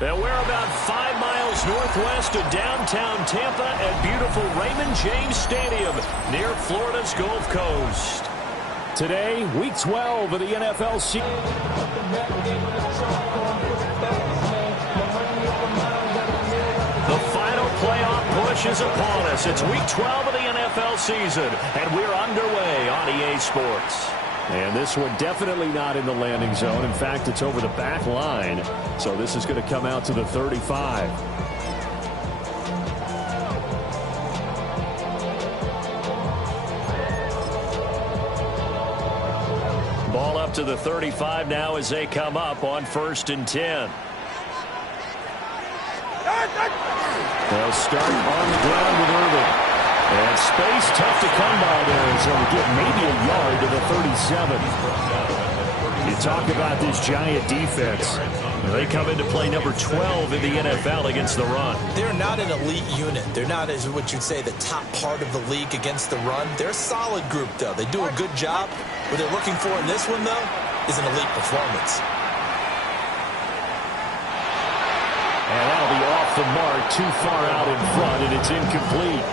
And we're about 5 miles northwest of downtown Tampa at beautiful Raymond James Stadium near Florida's Gulf Coast. Today, Week 12 of the NFL season. The final playoff push is upon us. It's Week 12 of the NFL season, and we're underway on EA Sports. And this one definitely not in the landing zone. In fact, it's over the back line. So this is going to come out to the 35. Ball up to the 35 now as they come up on 1st and 10. They'll start on the ground with Irving. And space tough to come by there, so we get maybe a yard to the 37. You talk about this giant defense. They come into play number 12 in the NFL against the run. They're not an elite unit. They're not, as what you'd say, the top part of the league against the run. They're a solid group, though. They do a good job. What they're looking for in this one, though, is an elite performance. And that'll be off the mark, too far out in front, and it's incomplete.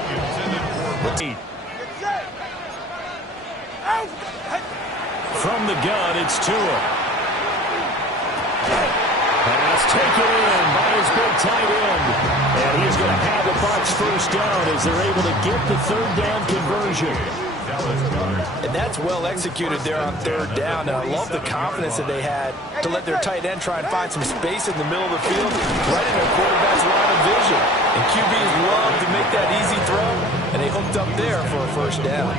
From the gun, it's Tua. Pass taken in by his big tight end. And he's going to have the Bucs first down as they're able to get the 3rd down conversion. And that's well executed there on 3rd down. And I love the confidence that they had to let their tight end try and find some space in the middle of the field, right in their quarterback's line of vision. And QBs love to make that easy throw, and they hooked up there for a 1st down.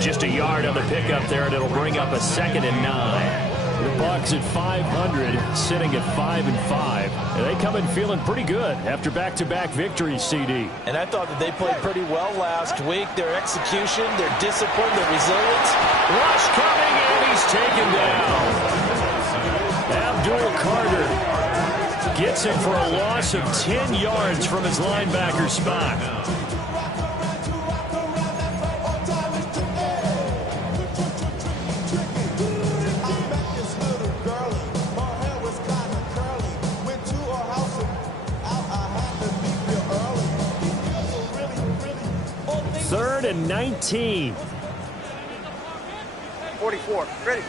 Just a yard on the pickup there, and it'll bring up a 2nd and 9. The Bucs at 500, sitting at 5-5. And they come in feeling pretty good after back-to-back victories, CD. And I thought that they played pretty well last week. Their execution, their discipline, their resilience. Rush coming, and he's taken down. Abdul Carter gets him for a loss of 10 yards from his linebacker spot. Third and 19. 44. Ready.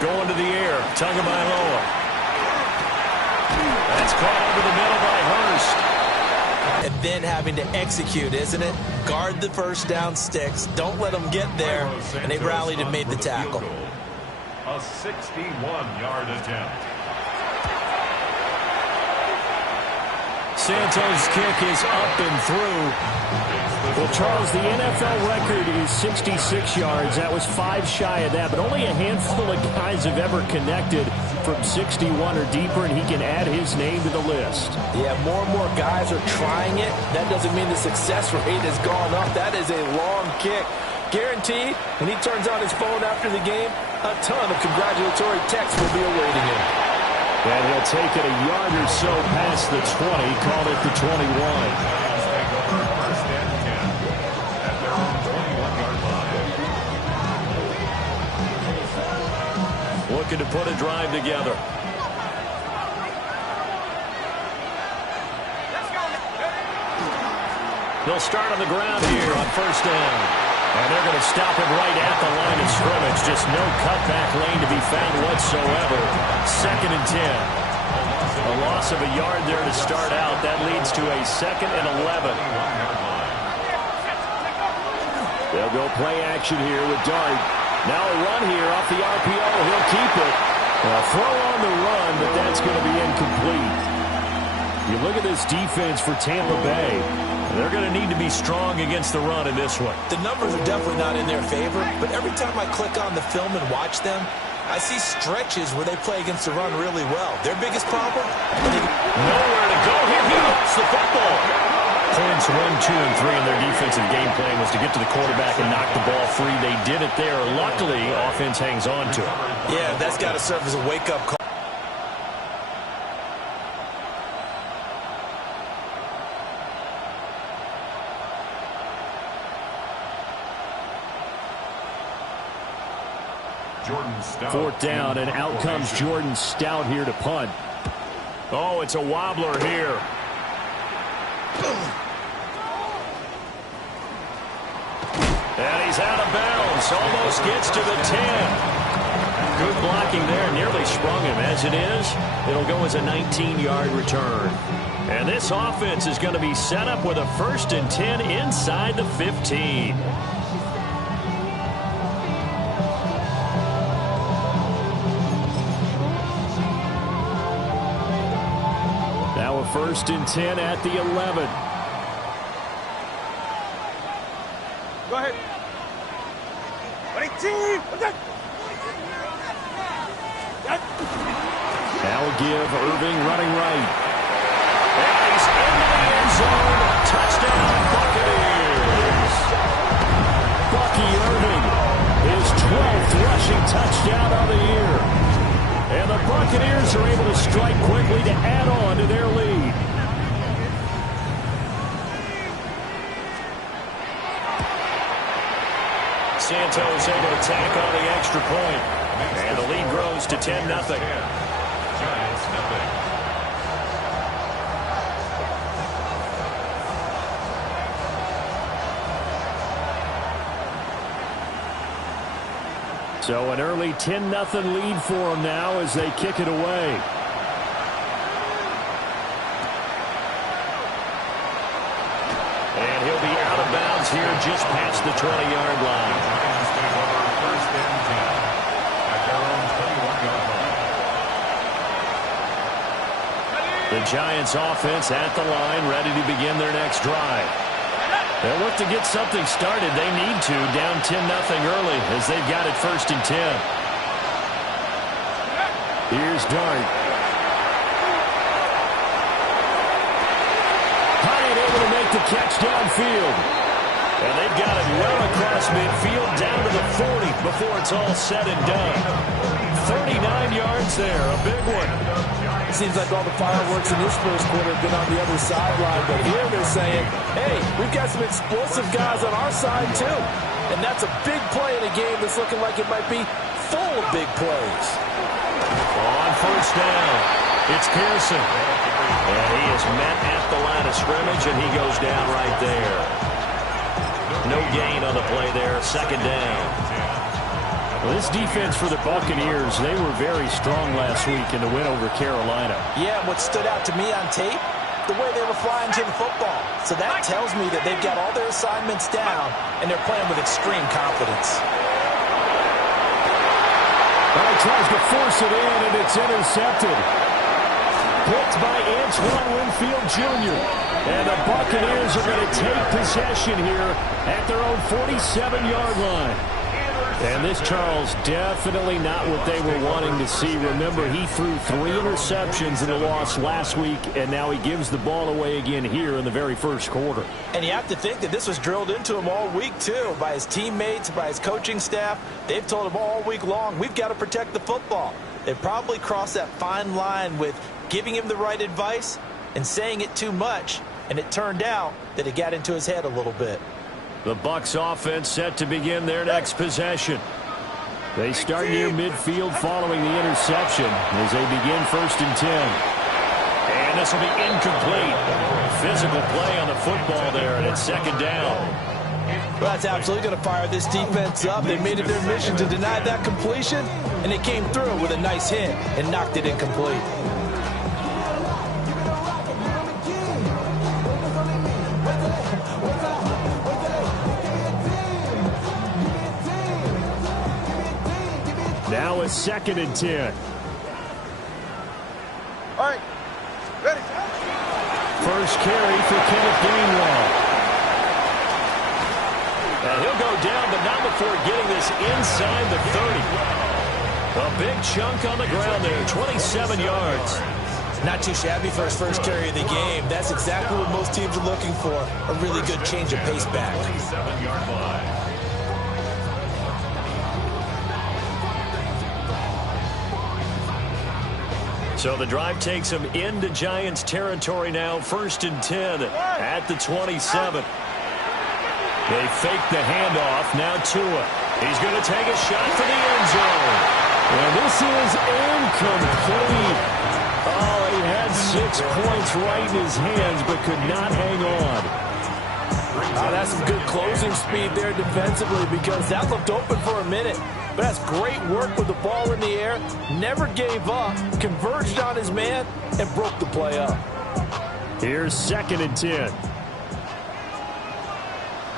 Going to the air. Tagovailoa. That's caught over the middle by Hurst. And then having to execute, isn't it? Guard the 1st down sticks. Don't let them get there. And they rallied and made the tackle. A 61-yard attempt. Santos' kick is up and through. Well, Charles, the NFL record is 66 yards. That was 5 shy of that, but only a handful of guys have ever connected from 61 or deeper, and he can add his name to the list. Yeah, more and more guys are trying it. That doesn't mean the success rate has gone up. That is a long kick. Guaranteed, when he turns on his phone after the game, a ton of congratulatory texts will be awaiting him. And he'll take it a yard or so past the 20, called it the 21. Looking to put a drive together. They'll start on the ground here on 1st down. And they're going to stop him right at the line of scrimmage. Just no cutback lane to be found whatsoever. 2nd and 10. A loss of a yard there to start out. That leads to a 2nd and 11. They'll go play action here with Dart. Now a run here off the RPO. He'll keep it. A throw on the run, but that's going to be incomplete. You look at this defense for Tampa Bay. They're going to need to be strong against the run in this one. The numbers are definitely not in their favor, but every time I click on the film and watch them, I see stretches where they play against the run really well. Their biggest problem? Nowhere to go here. He hits the football. Points 1, 2, and 3 in their defensive game plan was to get to the quarterback and knock the ball free. They did it there. Luckily, offense hangs on to it. Yeah, that's got to serve as a wake-up call. Jordan Stout. Fourth down, and out comes Jordan Stout here to punt. Oh, it's a wobbler here. And he's out of bounds. Almost gets to the 10. Good blocking there. Nearly sprung him. As it is, it'll go as a 19-yard return. And this offense is going to be set up with a 1st and 10 inside the 15. Now a 1st and 10 at the 11. Go ahead. Now will give Irving running right. And he's into the end zone. Touchdown, Buccaneers. Bucky Irving, his 12th rushing touchdown of the year. And the Buccaneers are able to strike quickly to add on to their lead. Santos able to tack on the extra point. And the lead grows to 10-0. Giants nothing. So an early 10-0 lead for them now as they kick it away. And he'll be out of bounds here just past the 20-yard line. Giants take over 1st and 10 at their own 21-yard line. The Giants offense at the line, ready to begin their next drive. They'll look to get something started. They need to, down 10-0 early as they've got it 1st and 10. Here's Dart. Hyatt able to make the catch downfield. And they've got it well across midfield down to the 40 before it's all said and done. 39 yards there, a big one. It seems like all the fireworks in this first quarter have been on the other sideline, but here they're saying, hey, we've got some explosive guys on our side too. And that's a big play in a game that's looking like it might be full of big plays. On 1st down, it's Pearson. And he is met at the line of scrimmage, and he goes down right there. No gain on the play there, 2nd down. Well, this defense for the Buccaneers, they were very strong last week in the win over Carolina. Yeah, what stood out to me on tape, the way they were flying to the football. So that tells me that they've got all their assignments down, and they're playing with extreme confidence. Well, he tries to force it in, and it's intercepted. Picked by Antoine Winfield Jr. And the Buccaneers are going to take possession here at their own 47-yard line. And this, Charles, definitely not what they were wanting to see. Remember, he threw 3 interceptions in the loss last week, and now he gives the ball away again here in the very first quarter. And you have to think that this was drilled into him all week, too, by his teammates, by his coaching staff. They've told him all week long, we've got to protect the football. They probably crossed that fine line with giving him the right advice and saying it too much, and it turned out that it got into his head a little bit. The Bucs offense set to begin their next possession. They start near midfield following the interception as they begin 1st and 10. And this will be incomplete. Physical play on the football there, and it's 2nd down. Well, that's absolutely going to fire this defense up. They made it their mission to deny that completion, and they came through with a nice hit and knocked it incomplete. Now it's 2nd and 10. All right. Ready. First carry for Kenneth Gainwell. And he'll go down, but not before getting this inside the 30. A big chunk on the ground there, 27 yards. Not too shabby for his first carry of the game. That's exactly what most teams are looking for, a really good change of pace back. 47-yard line. So the drive takes them into Giants territory now, 1st and 10 at the 27. They fake the handoff. Now Tua He's going to take a shot for the end zone. And this is incomplete. Oh, he had 6 points right in his hands, but could not hang on. That's some good closing speed there defensively because that looked open for a minute. But that's great work with the ball in the air. Never gave up, converged on his man, and broke the play up. Here's 2nd and 10.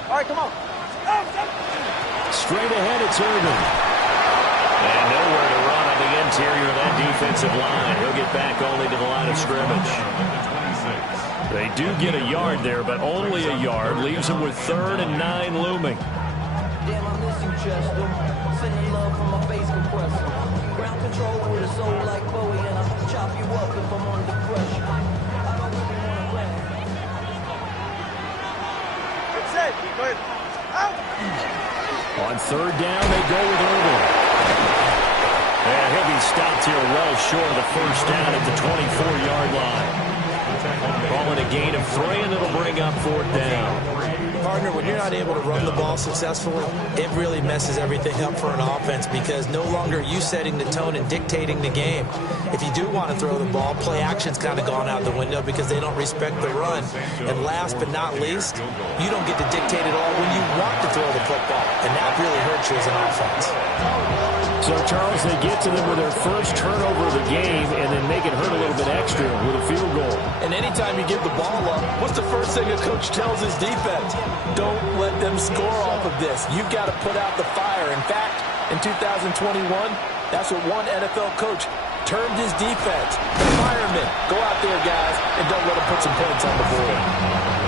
All right, come on. Straight ahead, it's Irvin. And nowhere to run on the interior of that defensive line. He'll get back only to the line of scrimmage. They do get a yard there, but only a yard. Leaves them with 3rd and 9 looming. Damn, I miss you, Chester. Sending love from my face compressor. Ground control with a soul like Bowie, and I'll chop you up if I'm under pressure. I don't really want to play. It's set. Go ahead. Out. On 3rd down, they go with Irvin. And he'll be stopped here well short of the 1st down at the 24-yard line. Ball in a gain of 3, and it'll bring up 4th down. Partner, when you're not able to run the ball successfully, it really messes everything up for an offense because no longer are you setting the tone and dictating the game. If you do want to throw the ball, play action's kind of gone out the window because they don't respect the run. And last but not least, you don't get to dictate it all when you want to throw the football, and that really hurts you as an offense. So, Charles, they get to them with their first turnover of the game and then make it hurt a little bit extra with a field goal. And anytime you give the ball up, what's the first thing a coach tells his defense? Don't let them score off of this. You've got to put out the fire. In fact, in 2021, that's what one NFL coach termed his defense. The firemen. Go out there, guys, and don't let them put some points on the board.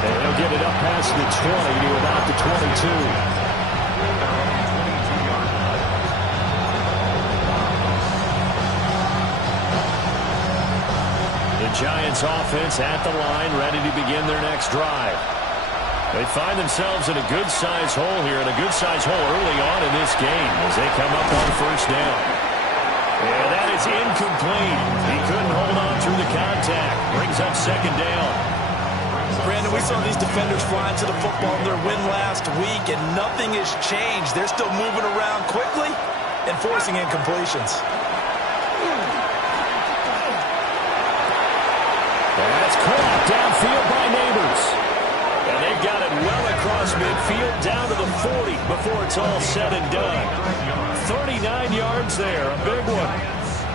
And they'll get it up past the 20 to about the 22. The Giants offense at the line, ready to begin their next drive. They find themselves in a good-sized hole here, and a good-sized hole early on in this game as they come up on 1st down. And that is incomplete. He couldn't hold on through the contact. Brings up 2nd down. Brandon, we saw these defenders flying to the football in their win last week, and nothing has changed. They're still moving around quickly and forcing incompletions. That's caught downfield by Neighbors. And they've got it well across midfield down to the 40 before it's all said and done. 39 yards there, a big one.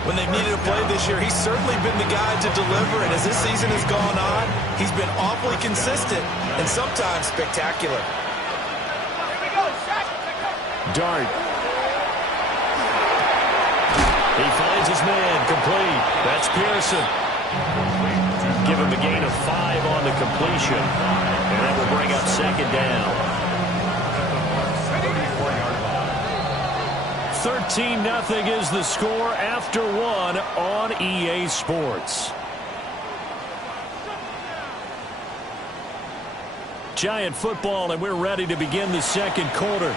When they've needed a play this year, he's certainly been the guy to deliver. And as this season has gone on, he's been awfully consistent and sometimes spectacular. Dart. He finds his man, complete. That's Pearson. Give him a gain of 5 on the completion. And that will bring up 2nd down. 13-0 is the score after 1 on EA Sports. Giant football, and we're ready to begin the 2nd quarter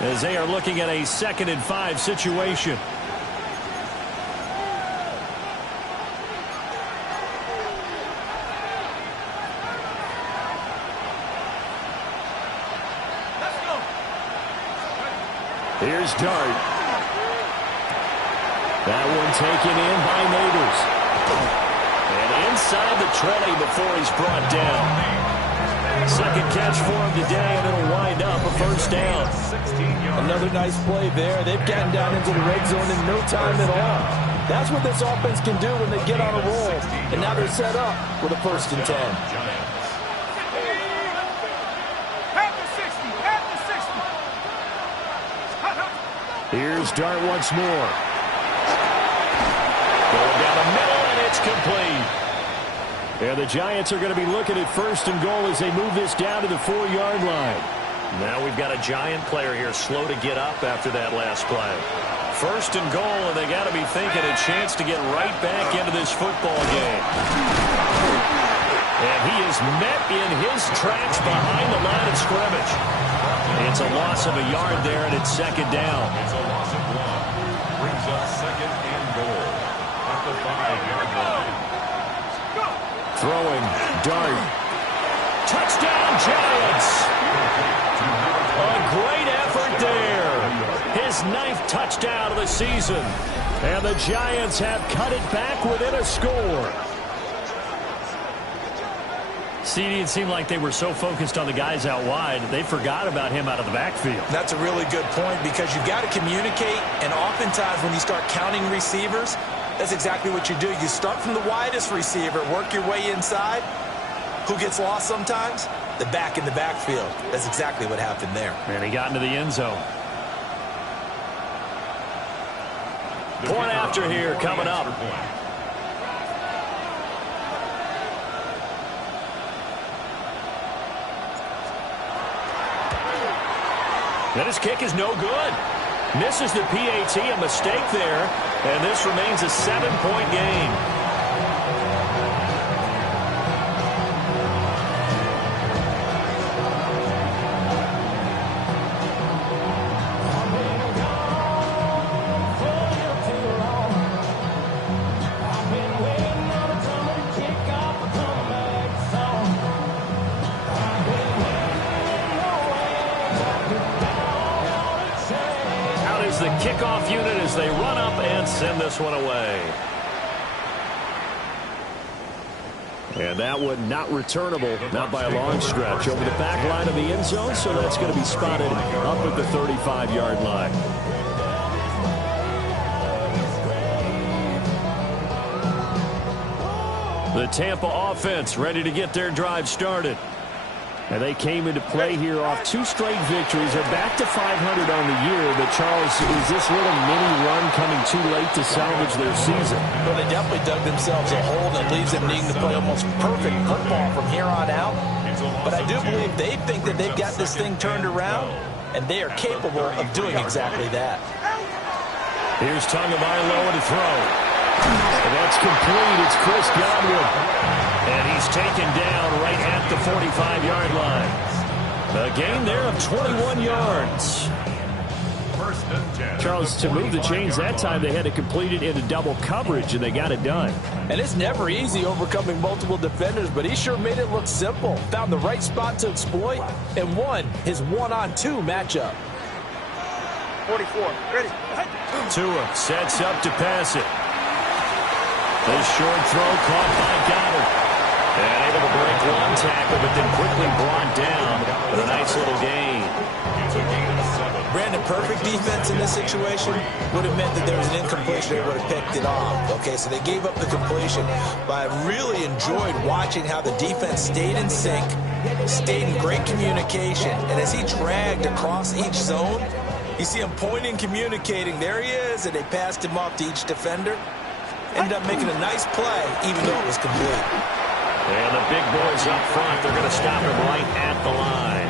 as they are looking at a 2nd and 5 situation. Here's Dart. That one taken in by Neighbors. And inside the 20 before he's brought down. 2nd catch for him today, and it'll wind up a 1st down. Another nice play there. They've gotten down into the red zone in no time at all. That's what this offense can do when they get on a roll. And now they're set up with a 1st and 10. Here's Dart once more. Going down the middle, and it's complete. And the Giants are going to be looking at 1st and goal as they move this down to the 4-yard line. Now we've got a Giant player here slow to get up after that last play. 1st and goal, and they got to be thinking a chance to get right back into this football game. And he is met in his tracks behind the line of scrimmage. It's a loss of a yard there, and it's 2nd down. It's a loss of 1. Brings up 2nd and goal at the 5-yard line. Throwing, Dart. Touchdown, Giants! A great effort there. his 9th touchdown of the season. And the Giants have cut it back within a score. CD, it seemed like they were so focused on the guys out wide, they forgot about him out of the backfield. That's a really good point because you've got to communicate, and oftentimes when you start counting receivers, that's exactly what you do. You start from the widest receiver, work your way inside. Who gets lost sometimes? The back in the backfield. That's exactly what happened there. And he got into the end zone. Point after here coming up. And his kick is no good. Misses the PAT, a mistake there. And this remains a 7-point game. The kickoff unit as they run up and send this one away. And that one not returnable, not by a long stretch, over the back line of the end zone, so that's going to be spotted up at the 35-yard line. The Tampa offense ready to get their drive started. And they came into play here off 2 straight victories. They're back to 500 on the year. But, Charles, is this little mini run coming too late to salvage their season? Well, they definitely dug themselves a hole that leaves them needing to play almost perfect football from here on out. But I do believe they think that they've got this thing turned around, and they are capable of doing exactly that. Here's Tagovailoa to throw. And that's complete. It's Chris Godwin. And he's taken down right at the 45-yard line. A gain there of 21 yards. Charles, to move the chains that time, they had to complete it into double coverage, and they got it done. And it's never easy overcoming multiple defenders, but he sure made it look simple. Found the right spot to exploit and won his 1-on-2 matchup. 44, ready. Tua sets up to pass it. The short throw caught by Goddard. And able to break one tackle, but then quickly brought down with a nice little gain. Brandon, perfect defense in this situation would have meant that there was an incompletion. They would have picked it off. Okay, so they gave up the completion. But I really enjoyed watching how the defense stayed in sync, stayed in great communication. And as he dragged across each zone, you see him pointing, communicating. There he is, and they passed him off to each defender. Ended up making a nice play, even though it was complete. And the big boys up front, they're going to stop him right at the line.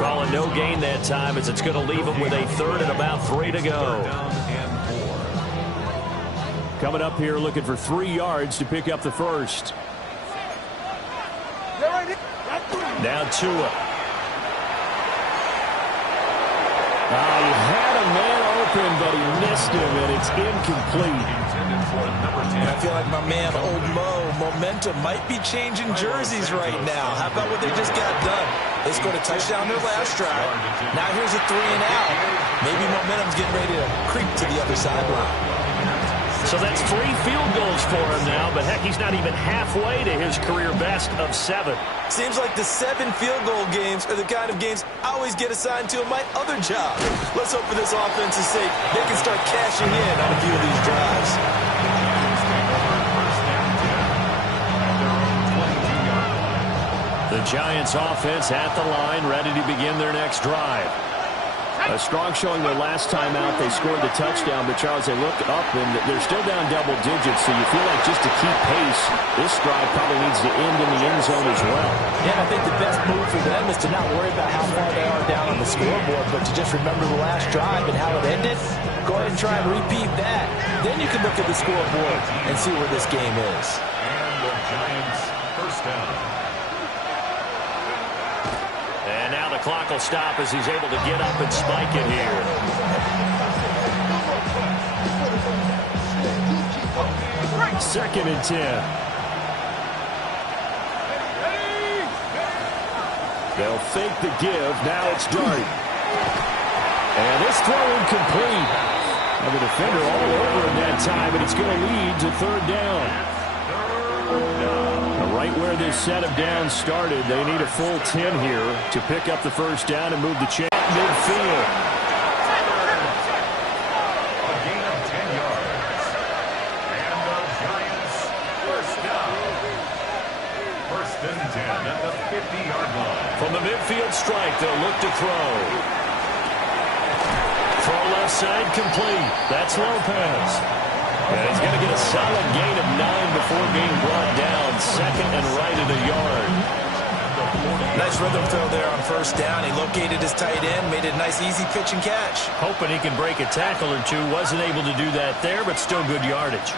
Calling no gain that time as it's going to leave him with a 3rd and about 3 to go. Coming up here looking for 3 yards to pick up the first. Now Tua. He had a man open, but he missed him, and it's incomplete. And I feel like my man, Old Mo, momentum might be changing jerseys right now. How about what they just got done? They scored a touchdown their last drive. Now here's a 3 and out. Maybe momentum's getting ready to creep to the other sideline. So that's 3 field goals for him now, but heck, he's not even halfway to his career best of 7. Seems like the 7 field goal games are the kind of games I always get assigned to in my other job. Let's hope for this offense's sake they can start cashing in on a few of these drives. The Giants offense at the line, ready to begin their next drive. A strong showing their last time out. They scored the touchdown, but Charles, they look up and they're still down double digits, so you feel like just to keep pace, this drive probably needs to end in the end zone as well. Yeah, I think the best move for them is to not worry about how far they are down on the scoreboard, but to just remember the last drive and how it ended. Go ahead and try and repeat that. Then you can look at the scoreboard and see where this game is. And the Giants first down. And now the clock will stop as he's able to get up and spike it here. Second and 10. They'll fake the give. Now it's Dart. And this throw incomplete. And the defender all over him that time, and it's going to lead to third down. Now, right where this set of downs started, they need a full 10 here to pick up the first down and move the chain midfield. A gain of 10 yards. And the Giants first down. First and 10 at the 50-yard line. From the midfield strike, they'll look to throw. Throw left side complete. That's Lopez. And he's going to get a solid gain of 9 before being brought down. Second and right at a yard. Nice rhythm throw there on first down. He located his tight end, made it a nice easy pitch and catch. Hoping he can break a tackle or two. Wasn't able to do that there, but still good yardage.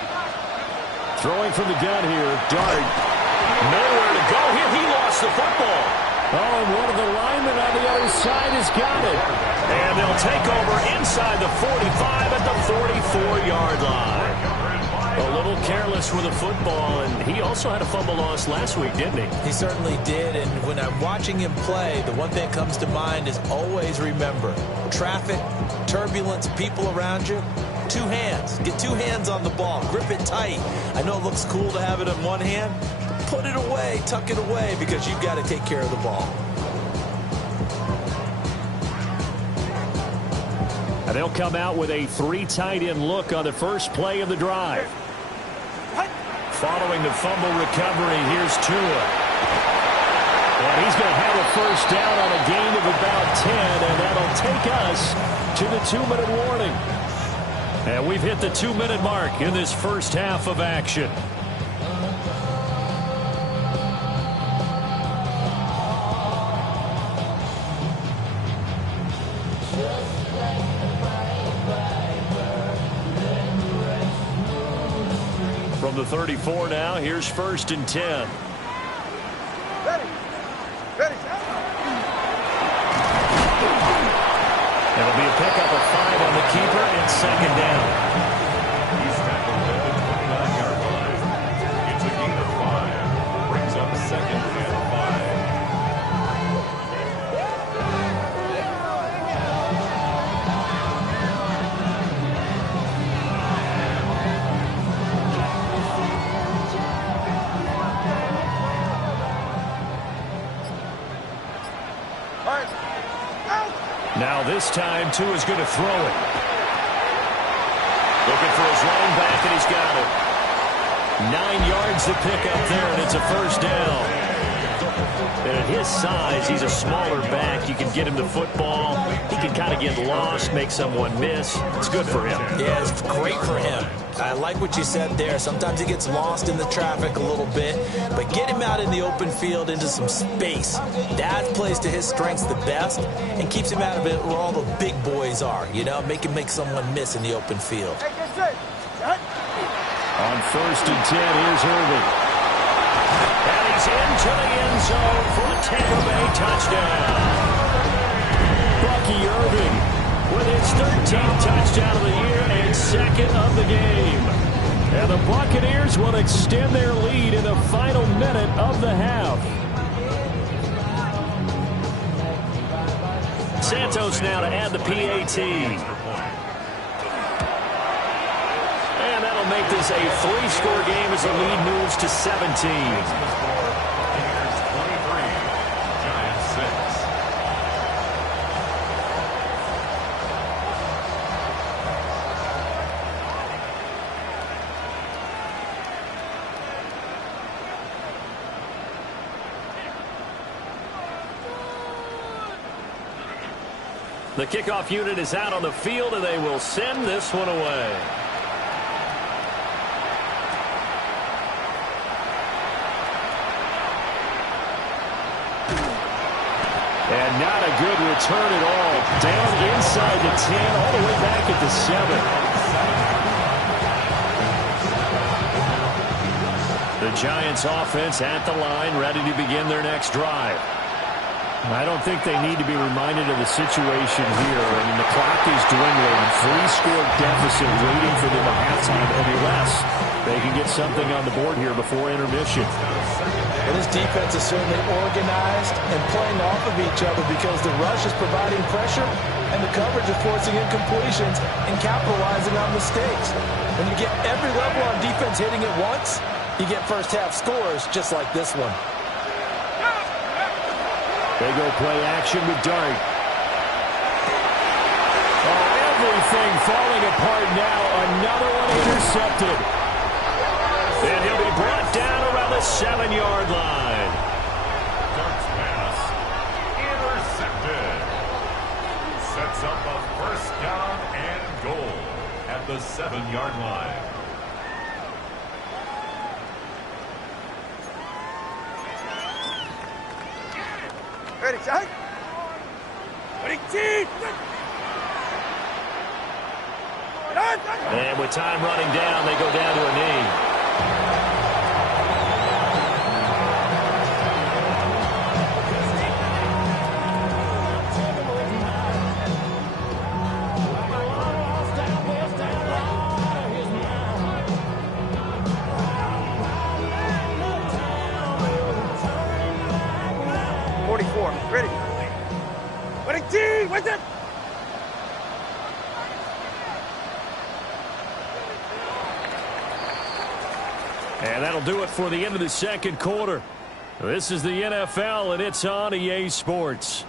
Throwing from the gun here, Dart. Nowhere to go here. He lost the football. Oh, and one of the linemen on the other side has got it. And they'll take over inside the 45 at the 44-yard line. A little careless with the football, and he also had a fumble loss last week, didn't he? He certainly did, and when I'm watching him play, the one thing that comes to mind is always remember, traffic, turbulence, people around you, 2 hands. Get 2 hands on the ball. Grip it tight. I know it looks cool to have it in one hand. Put it away, tuck it away, because you've got to take care of the ball. And they'll come out with a 3 tight end look on the first play of the drive. Following the fumble recovery, here's Tua. And he's going to have a first down on a gain of about 10, and that'll take us to the 2-minute warning. And we've hit the 2-minute mark in this first half of action. From the 34 now, here's first and 10. Ready. It'll be a pickup of 5 on the keeper and second down. He's tackled at the 29-yard line. It's a gain of 5. Brings up second and 5. Now this time, Tua's going to throw it. Looking for his running back, and he's got it. 9 yards to pick up there, and it's a first down. And at his size, he's a smaller back. You can get him the football. He can kind of get lost, make someone miss. It's good for him. Yeah, it's great for him. I like what you said there. Sometimes he gets lost in the traffic a little bit, but get him out in the open field into some space. That plays to his strengths the best and keeps him out of it where all the big boys are, you know, make someone miss in the open field. On first and 10, here's Irving. And he's into the end zone for a Tampa Bay touchdown. Bucky Irving with his 13th touchdown of the year and second of the game. And the Buccaneers will extend their lead in the final minute of the half. Santos now to add the PAT. And that'll make this a 3-score game as the lead moves to 17. Buccaneers 23, Giants 6. The kickoff unit is out on the field, and they will send this one away. And not a good return at all. Down inside the 10, all the way back at the 7. The Giants offense at the line, ready to begin their next drive. I don't think they need to be reminded of the situation here. I mean, the clock is dwindling. 3-score deficit waiting for them at halftime, unless they can get something on the board here before intermission. Well, this defense is certainly organized and playing off of each other because the rush is providing pressure and the coverage is forcing incompletions and capitalizing on mistakes. When you get every level on defense hitting it once, you get first-half scores just like this one. They go play action with Dart. Oh, everything falling apart now. Another one intercepted. And he'll be brought down around the 7-yard line. Dart's pass intercepted. Sets up a first down and goal at the 7-yard line. Ready, side. Ready, team. And with time running down, they go down to a knee. 44. Ready. Ready, team. What's it? And that'll do it for the end of the second quarter. This is the NFL, and it's on EA Sports.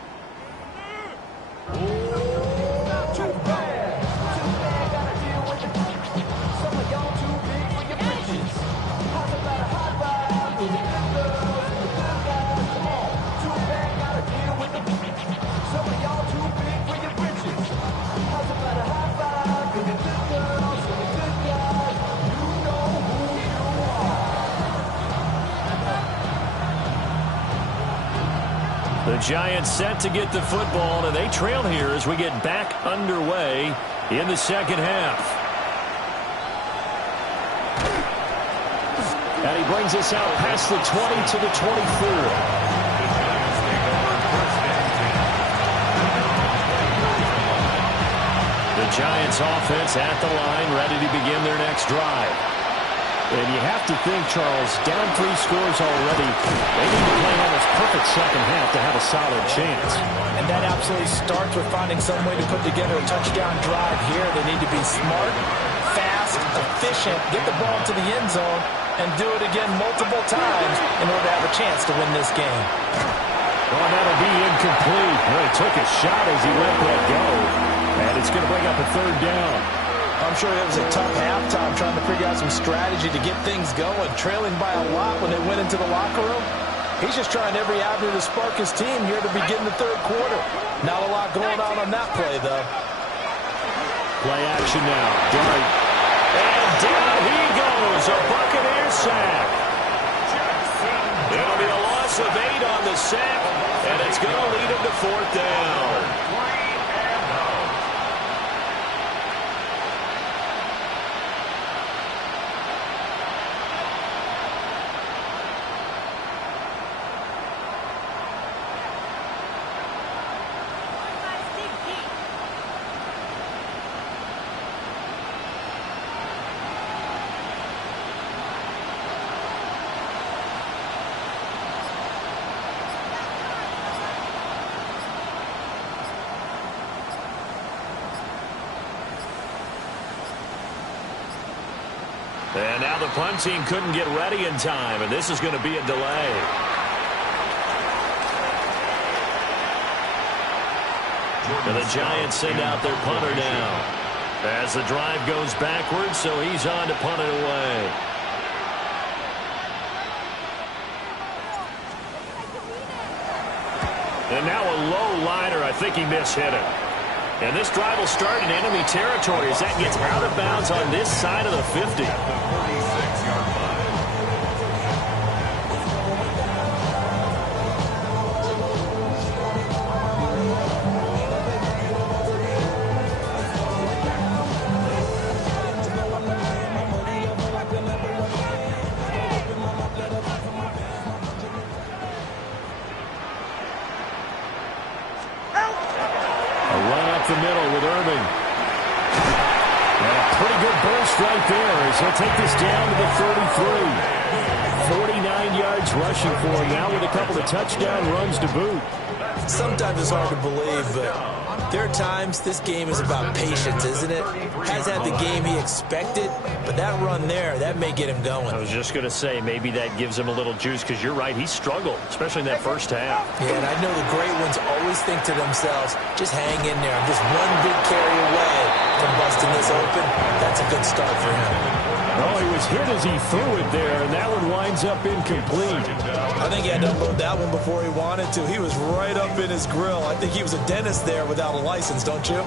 The Giants set to get the football, and they trail here as we get back underway in the second half. And he brings us out past the 20 to the 24. The Giants offense at the line, ready to begin their next drive. And you have to think, Charles, down 3 scores already. They need to play almost perfect second half to have a solid chance. And that absolutely starts with finding some way to put together a touchdown drive here. They need to be smart, fast, efficient, get the ball to the end zone, and do it again multiple times in order to have a chance to win this game. Well, that'll be incomplete. Well, he took a shot as he let that go. And it's going to bring up a third down. I'm sure it was a tough halftime trying to figure out some strategy to get things going, trailing by a lot when they went into the locker room. He's just trying every avenue to spark his team here to begin the third quarter. Not a lot going on that play, though. Play action now. Dart. And down he goes. A Buccaneer sack. It'll be a loss of 8 on the sack, and it's going to lead him to fourth down. And now the punt team couldn't get ready in time, and this is going to be a delay. And the Giants send out their punter now. As the drive goes backwards, so he's on to punt it away. And now a low liner. I think he mishit it. And this drive will start in enemy territory as that gets out of bounds on this side of the 50. The middle with Irving. And a pretty good burst right there as he'll take this down to the 33. 49 yards yards rushing for him now with a couple of touchdown runs to boot. Sometimes it's hard to believe, but there are times this game is about patience, isn't it? Has had the game he expected, but that run there, that may get him going. I was just going to say, maybe that gives him a little juice, because you're right, he struggled, especially in that first half. Yeah, and I know the great ones always think to themselves, just hang in there. I'm just one big carry away from busting this open. That's a good start for him. Oh, he was hit as he threw it there, and that one winds up incomplete. I think he had to unload that one before he wanted to. He was right up in his grill. I think he was a dentist there without a license, don't you?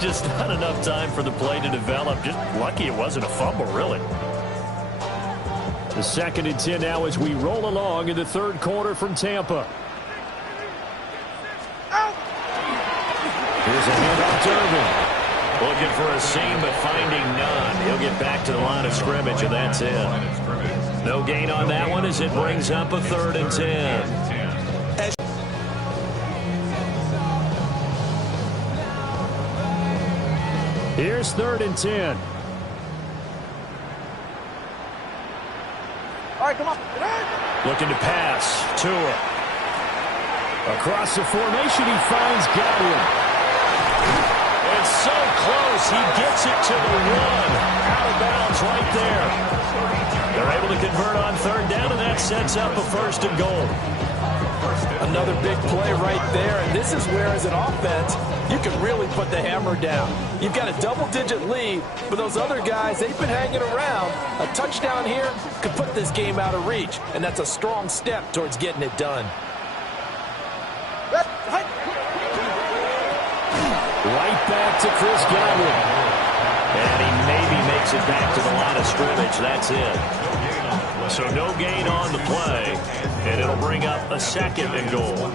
Just not enough time for the play to develop. Just lucky it wasn't a fumble, really. The 2nd and 10 now as we roll along in the third quarter from Tampa. Here's a handoff to Irvin. Looking for a seam, but finding none. He'll get back to the line of scrimmage, and that's it. No gain on that one as it brings up a 3rd and 10. Here's 3rd and 10. All right, come on. Looking to pass. Tua. Across the formation, he finds Godwin. It's so close. He gets it to the 1. Out of bounds right there. They're able to convert on 3rd down, and that sets up a 1st and goal. Another big play right there, and this is where, as an offense, you can really put the hammer down. You've got a double-digit lead, but those other guys, they've been hanging around. A touchdown here could put this game out of reach, and that's a strong step towards getting it done. Right back to Chris Godwin. And he maybe makes it back to the line of scrimmage. That's it. So no gain on the play, and it'll bring up a 2nd and goal.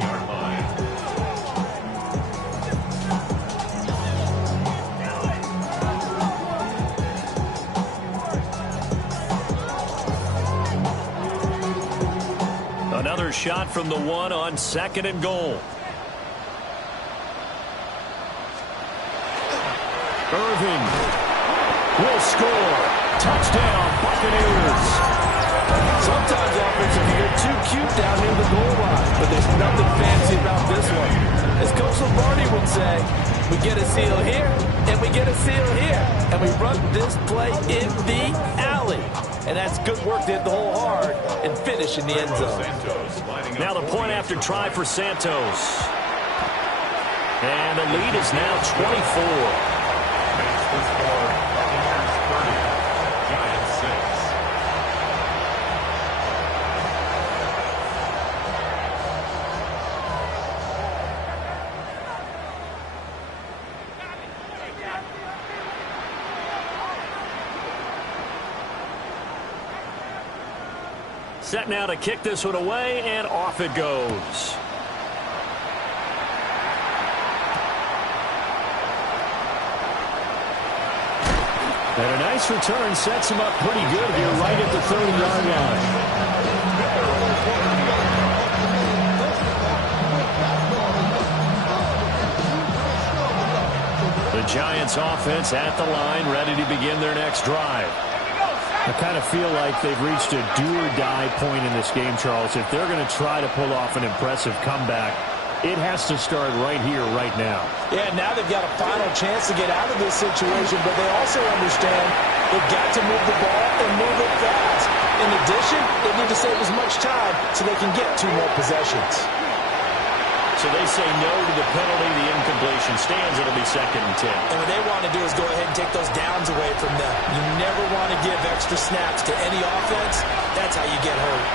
Another shot from the 1 on 2nd and goal. Irvin will score. Touchdown, Buccaneers. Sometimes offensive, you get too cute down near the goal line, but there's nothing fancy about this one. As Coach Lombardi would say, we get a seal here, and we get a seal here, and we run this play in the alley. And that's good work to hit the hole hard and finish in the end zone. Now the point after try for Santos. And the lead is now 24. Set now to kick this one away, and off it goes. And a nice return sets him up pretty good here right at the 30-yard line. The Giants offense at the line, ready to begin their next drive. I kind of feel like they've reached a do-or-die point in this game, Charles. If they're going to try to pull off an impressive comeback, it has to start right here, right now. Yeah, now they've got a final chance to get out of this situation, but they also understand they've got to move the ball and move it fast. In addition, they need to save as much time so they can get 2 more possessions. So they say no to the penalty. The incompletion stands. It'll be 2nd and 10. And what they want to do is go ahead and take those downs away from them. You never want to give extra snaps to any offense. That's how you get hurt.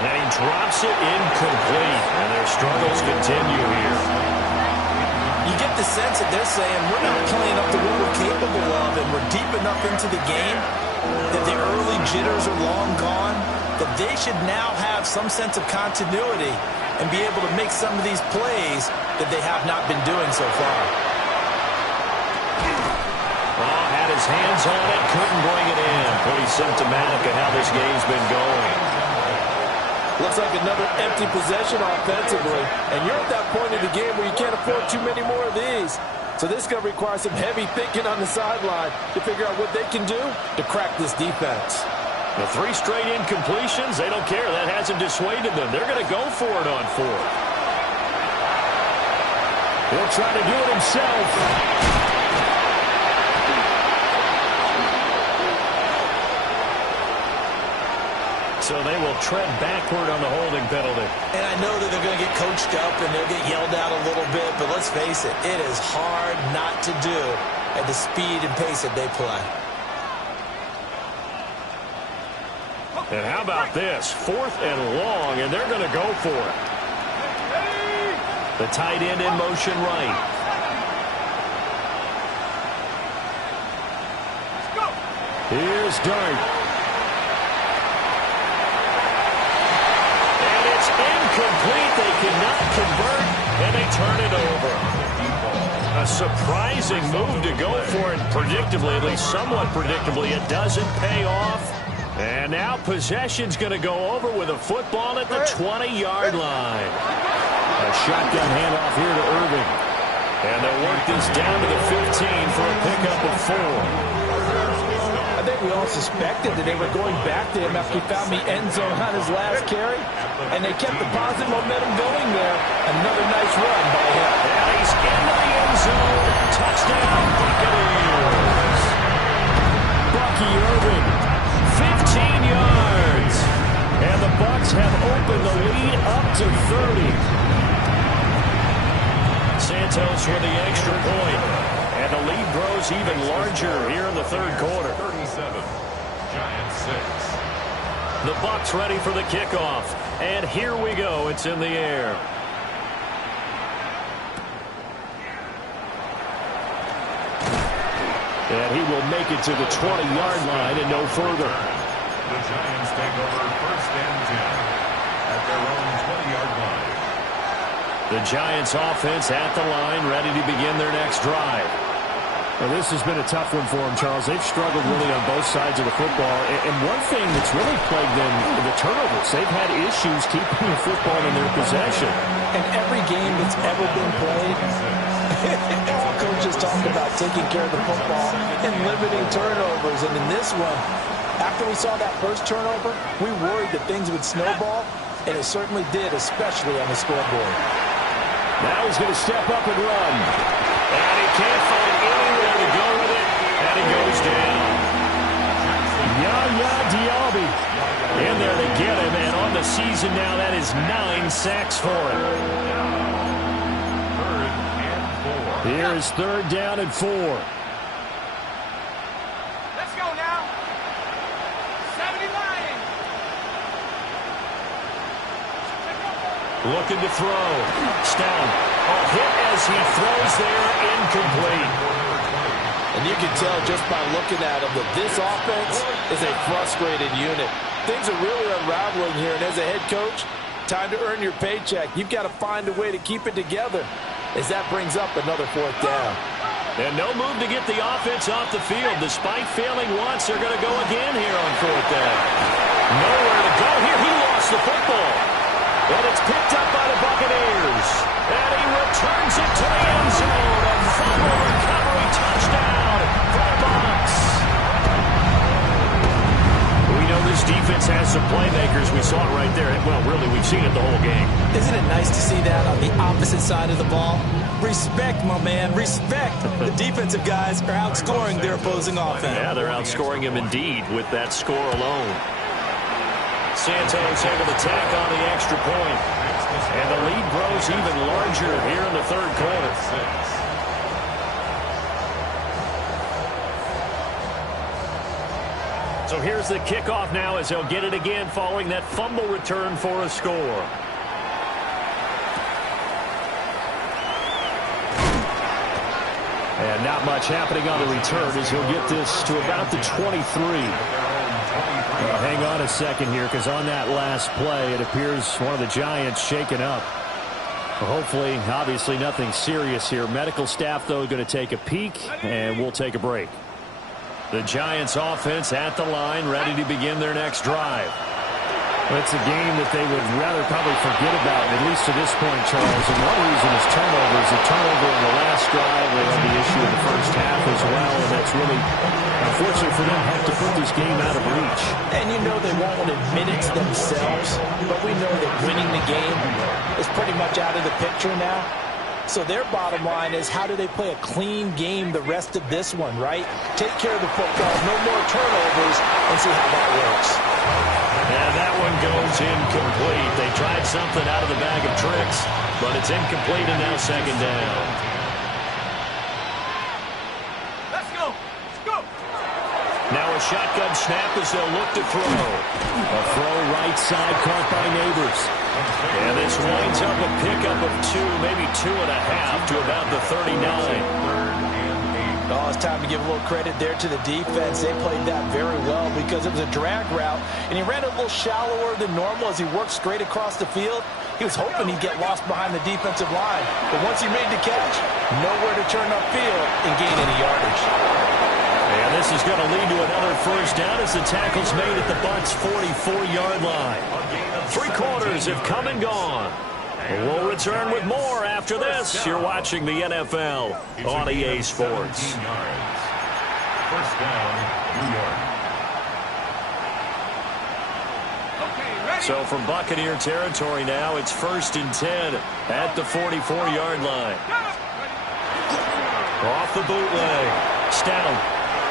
And he drops it incomplete. And their struggles continue here. You get the sense that they're saying we're not playing up to what we're capable of, and we're deep enough into the game that the early jitters are long gone, that they should now have some sense of continuity and be able to make some of these plays that they have not been doing so far. Oh, had his hands on it, couldn't bring it in. Pretty symptomatic of how this game's been going. Looks like another empty possession offensively. And you're at that point in the game where you can't afford too many more of these. So this is going to require some heavy thinking on the sideline to figure out what they can do to crack this defense. The 3 straight incompletions, they don't care. That hasn't dissuaded them. They're going to go for it on 4th. He'll try to do it himself. So they will tread backward on the holding penalty. And I know that they're going to get coached up and they'll get yelled at a little bit, but let's face it, it is hard not to do at the speed and pace that they play. And how about this? 4th and long, and they're going to go for it. The tight end in motion right. Here's Dart. And it's incomplete. They cannot convert, and they turn it over. A surprising move to go for it predictably, at least somewhat predictably. It doesn't pay off. And now possession's going to go over with a football at the 20-yard line. A shotgun handoff here to Irving. And they'll work this down to the 15 for a pickup of 4. I think we all suspected that they were going back to him after he found the end zone on his last carry. And they kept the positive momentum going there. Another nice run by him. And he's into the end zone. Touchdown, Buccaneers. Bucky Irving, 15 yards. And the Bucs have opened the lead up to 30. Santos with the extra point. And the lead grows even larger here in the third quarter. 37, Giants 6. The Bucs ready for the kickoff. And here we go. It's in the air. And he will make it to the 20-yard line and no further. The Giants take over 1st and 10 at their own 20-yard line. The Giants offense at the line, ready to begin their next drive. Well, this has been a tough one for them, Charles. They've struggled really on both sides of the football. And one thing that's really plagued them, the turnovers. They've had issues keeping the football in their possession. And every game that's ever been played, all coaches talk about taking care of the football and limiting turnovers. And in this one, after we saw that first turnover, we worried that things would snowball, and it certainly did, especially on the scoreboard. Now he's going to step up and run. And he can't find anywhere to go with it, and he goes down. Yaya Diaby In there to get him, and on the season now, that is 9 sacks for him. 3rd and 4. Here is 3rd down and 4. Let's go now. 79. Looking to throw. Stout. A hit as he throws there, incomplete. And you can tell just by looking at him that this offense is a frustrated unit. Things are really unraveling here, and as a head coach, time to earn your paycheck. You've got to find a way to keep it together as that brings up another 4th down. And no move to get the offense off the field. Despite failing once, they're going to go again here on 4th down. Nowhere to go here. He lost the football. And it's picked up by the Buccaneers. And he returns it to the end zone. A fumble recovery touchdown for the Bucs. We know this defense has some playmakers. We saw it right there. Well, really, we've seen it the whole game. Isn't it nice to see that on the opposite side of the ball? Respect, my man, respect. The defensive guys are outscoring their opposing offense. Yeah, they're outscoring him indeed with that score alone. Santos able to tack on the extra point. And the lead grows even larger here in the third quarter. So here's the kickoff now as he'll get it again following that fumble return for a score. And not much happening on the return as he'll get this to about the 23. Hang on a second here, because on that last play, it appears one of the Giants shaken up. Hopefully, obviously, nothing serious here. Medical staff, though, going to take a peek, and we'll take a break. The Giants offense at the line, ready to begin their next drive. It's a game that they would rather probably forget about, at least to this point, Charles. And one reason is turnovers. A turnover in the last drive. They had the issue in the first half as well, and that's really unfortunate for them to have to put this game out of reach. And you know they won't admit it to themselves, but we know that winning the game is pretty much out of the picture now. So their bottom line is, how do they play a clean game the rest of this one, right? Take care of the football, no more turnovers, and see how that works. And that one goes incomplete. They tried something out of the bag of tricks, but it's incomplete and now second down. Let's go. Let's go. Now a shotgun snap as they'll look to throw. A throw right side caught by Neighbors. And this winds up a pickup of 2, maybe 2.5 to about the 39. Oh, it's time to give a little credit there to the defense. They played that very well because it was a drag route, and he ran a little shallower than normal as he worked straight across the field. He was hoping he'd get lost behind the defensive line, but once he made the catch, nowhere to turn upfield and gain any yardage. And this is going to lead to another first down as the tackle's made at the Bucs' 44-yard line. 3 quarters have come and gone. We'll return with more after this. You're watching the NFL on EA Sports. First down, New York. So from Buccaneer territory now, it's 1st and 10 at the 44-yard line. Off the bootleg. Stout.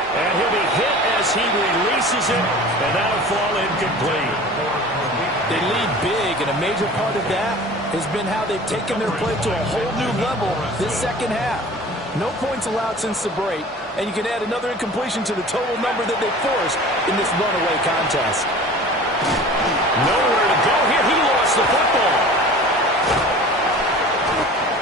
And he'll be hit as he releases it, and that'll fall incomplete. They lead big, and a major part of that has been how they've taken their play to a whole new level this second half. No points allowed since the break, and you can add another incompletion to the total number that they forced in this runaway contest. Nowhere to go here. He lost the football.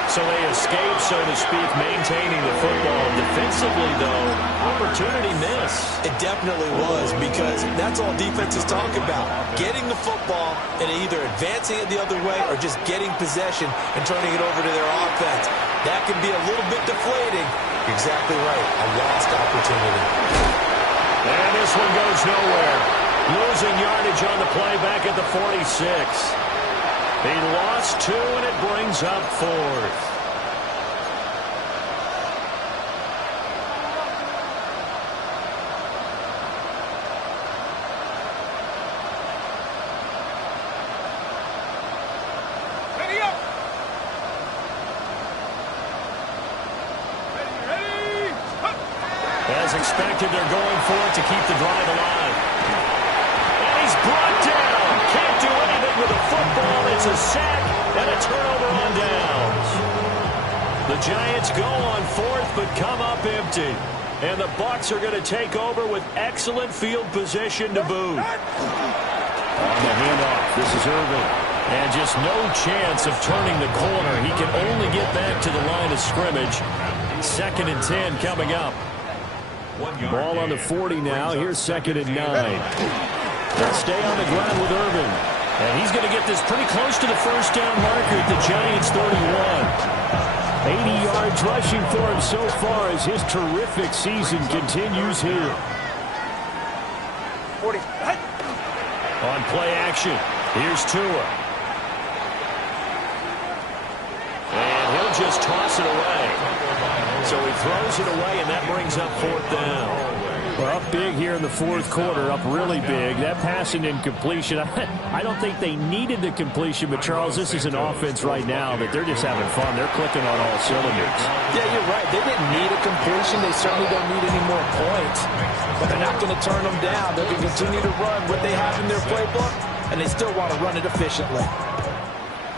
So they escape, so to speak, maintaining the football. Defensively, though, opportunity miss. It definitely was, because that's all defenses talk about. Getting the football and either advancing it the other way or just getting possession and turning it over to their offense. That can be a little bit deflating. You're exactly right. A lost opportunity. And this one goes nowhere. Losing yardage on the play back at the 46. He lost 2, and it brings up 4th. Ready up. Ready. Up. As expected, they're going for it to keep the drive alive. And he's brought down. Can't do anything with the football. It's a sack and a turnover on downs. The Giants go on 4th but come up empty. And the Bucs are going to take over with excellent field position to boot. On the handoff, this is Irvin. And just no chance of turning the corner. He can only get back to the line of scrimmage. 2nd and 10 coming up. Ball on the 40 now. Here's 2nd and 9. They'll stay on the ground with Irvin. And he's going to get this pretty close to the first down marker at the Giants' 31. 80 yards rushing for him so far as his terrific season continues here. 40. On play action, here's Tua. And he'll just toss it away. So he throws it away, and that brings up 4th down. Well, up big here in the 4th quarter, up really big. That passing incompletion, I don't think they needed the completion, but Charles, this is an offense right now that they're just having fun. They're clicking on all cylinders. Yeah, you're right. They didn't need a completion. They certainly don't need any more points. But they're not going to turn them down. They're going to continue to run what they have in their playbook, and they still want to run it efficiently.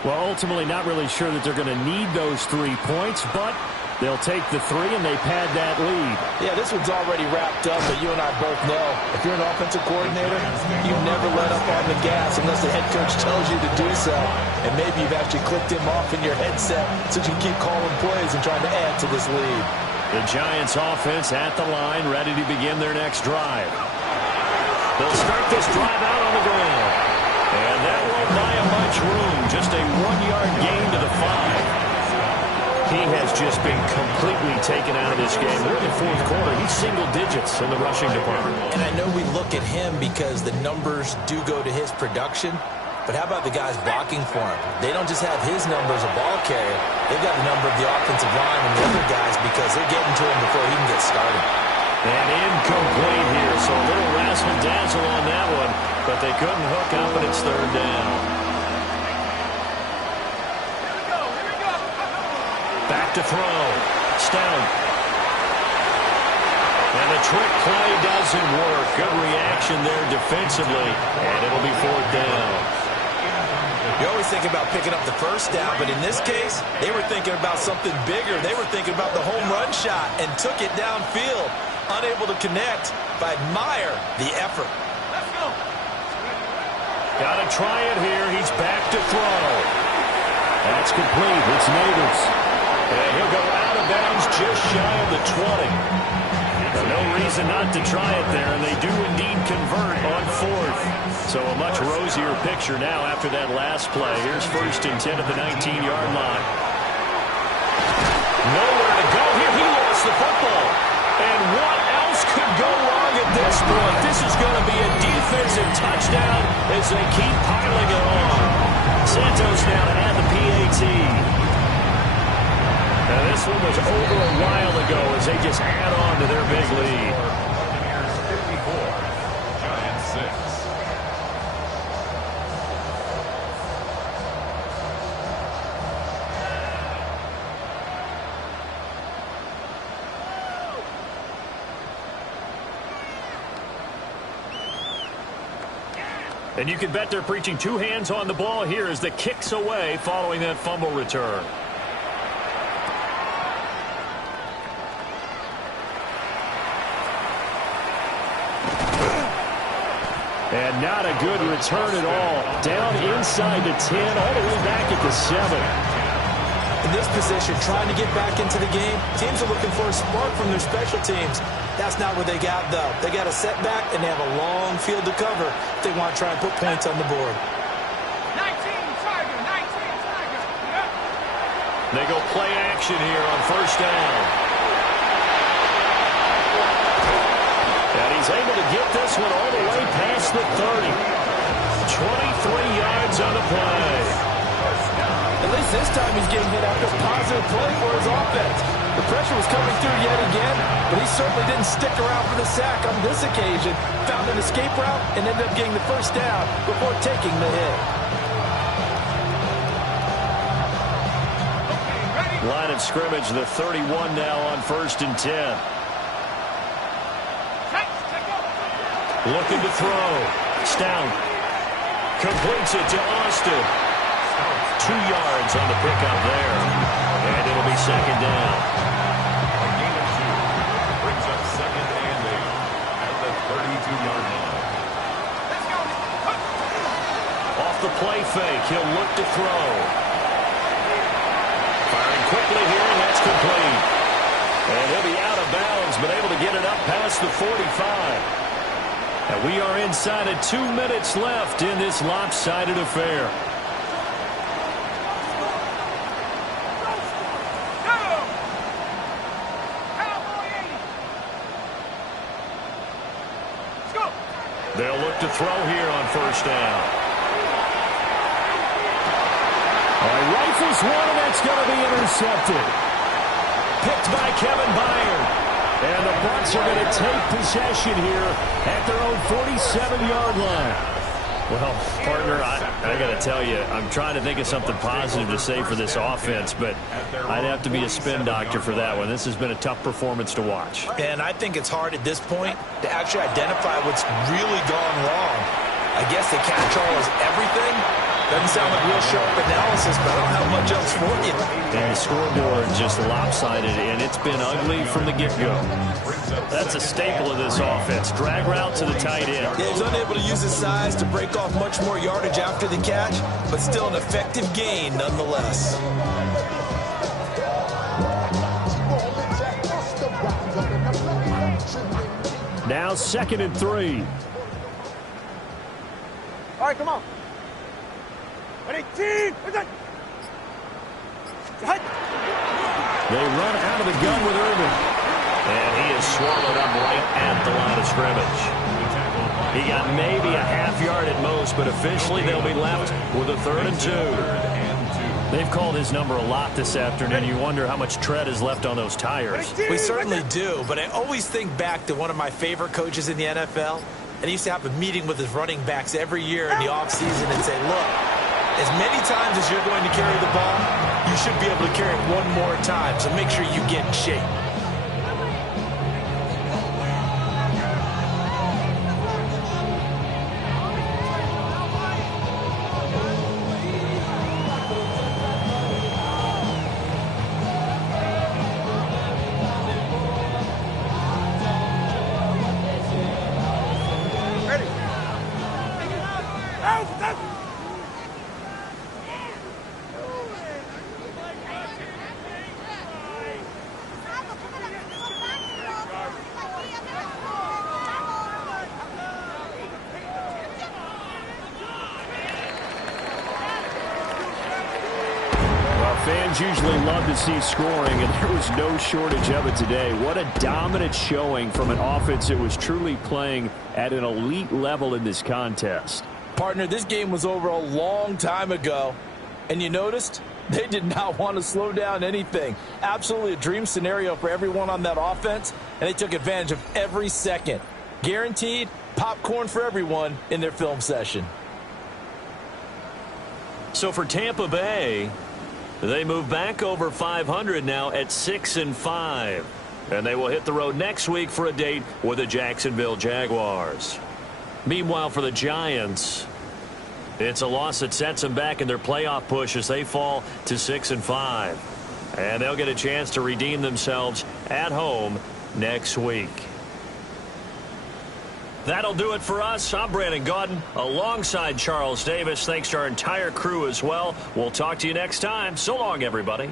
Well, ultimately, not really sure that they're going to need those 3 points, but they'll take the 3 and they pad that lead. Yeah, this one's already wrapped up, but you and I both know if you're an offensive coordinator, you never let up on the gas unless the head coach tells you to do so. And maybe you've actually clicked him off in your headset so you can keep calling plays and trying to add to this lead. The Giants offense at the line, ready to begin their next drive. They'll start this drive out on the ground. And that won't buy them much room. Just a 1-yard gain to the 5. He has just been completely taken out of this game. We're in the fourth quarter. He's single digits in the rushing department. And I know we look at him because the numbers do go to his production. But how about the guys blocking for him? They don't just have his number as a ball carrier. They've got the number of the offensive line and the other guys because they're getting to him before he can get started. And incomplete here, so a little razzle-dazzle on that one, but they couldn't hook up, and it's third down. Back to throw. Stout. And the trick play doesn't work. Good reaction there defensively, and it'll be fourth down. You always think about picking up the first down, but in this case, they were thinking about something bigger. They were thinking about the home run shot and took it downfield. Unable to connect, but I admire the effort. Let's go. Got to try it here. He's back to throw. That's complete. It's Neighbors. And he'll go out of bounds just shy of the 20. No reason not to try it there, and they do indeed convert on fourth. So a much rosier picture now after that last play. Here's 1st and 10 at the 19-yard line. Nowhere to go here. He lost the football. And what else could go wrong at this point? This is going to be a defensive touchdown as they keep piling it on. Santos now to add the PAT. Now this one was over a while ago as they just add on to their big lead. Buccaneers 54, Giants 6. And you can bet they're preaching two hands on the ball here as the kick's away following that fumble return. And not a good return at all. Down inside the 10, all the way back at the 7. In this position, trying to get back into the game, teams are looking for a spark from their special teams. That's not what they got, though. They got a setback, and they have a long field to cover if they want to try and put points on the board. 19 Tiger, 19 Tiger. Yep. They go play action here on first down. And he's able to get this one all the way past the 30. 23 yards on the play. At least this time he's getting hit after a positive play for his offense. The pressure was coming through yet again, but he certainly didn't stick around for the sack on this occasion. Found an escape route and ended up getting the first down before taking the hit. Line of scrimmage, the 31 now on 1st and 10. Looking to throw. Stout completes it to Austin. 2 yards on the pickup there. And it'll be second down. A gain of 2 brings up 2nd and 8 at the 32-yard line. Off the play fake, he'll look to throw. Firing quickly here, and that's complete. And he'll be out of bounds, but able to get it up past the 45. And we are inside of 2 minutes left in this lopsided affair. They'll look to throw here on first down. All right, rifles one, and that's going to be intercepted. Picked by Kevin Byard. And the Bucs are going to take possession here at their own 47-yard line. Well, partner, I got to tell you, I'm trying to think of something positive to say for this offense, but I'd have to be a spin doctor for that one. This has been a tough performance to watch. And I think it's hard at this point to actually identify what's really gone wrong. I guess the catch-all is everything. Doesn't sound like real sharp analysis, but I don't have much else for you. And the scoreboard just lopsided, and it's been ugly from the get-go. That's a staple of this offense. Drag route to the tight end. Yeah, he's unable to use his size to break off much more yardage after the catch, but still an effective gain nonetheless. Now 2nd and 3. All right, come on. 18. They run out of the gun with Irvin. And he is swallowed up right at the line of scrimmage. He got maybe a half yard at most, but officially they'll be left with a 3rd and 2. They've called his number a lot this afternoon. You wonder how much tread is left on those tires. We certainly do, but I always think back to one of my favorite coaches in the NFL. And he used to have a meeting with his running backs every year in the offseason and say, look, as many times as you're going to carry the ball, you should be able to carry it one more time, so make sure you get in shape. Fans usually love to see scoring, and there was no shortage of it today. What a dominant showing from an offense that was truly playing at an elite level in this contest. Partner, this game was over a long time ago, and you noticed they did not want to slow down anything. Absolutely a dream scenario for everyone on that offense, and they took advantage of every second. Guaranteed popcorn for everyone in their film session. So for Tampa Bay, they move back over 500 now at 6-5. And they will hit the road next week for a date with the Jacksonville Jaguars. Meanwhile, for the Giants, it's a loss that sets them back in their playoff push as they fall to 6-5. And they'll get a chance to redeem themselves at home next week. That'll do it for us. I'm Brandon Gaudin alongside Charles Davis. Thanks to our entire crew as well. We'll talk to you next time. So long, everybody.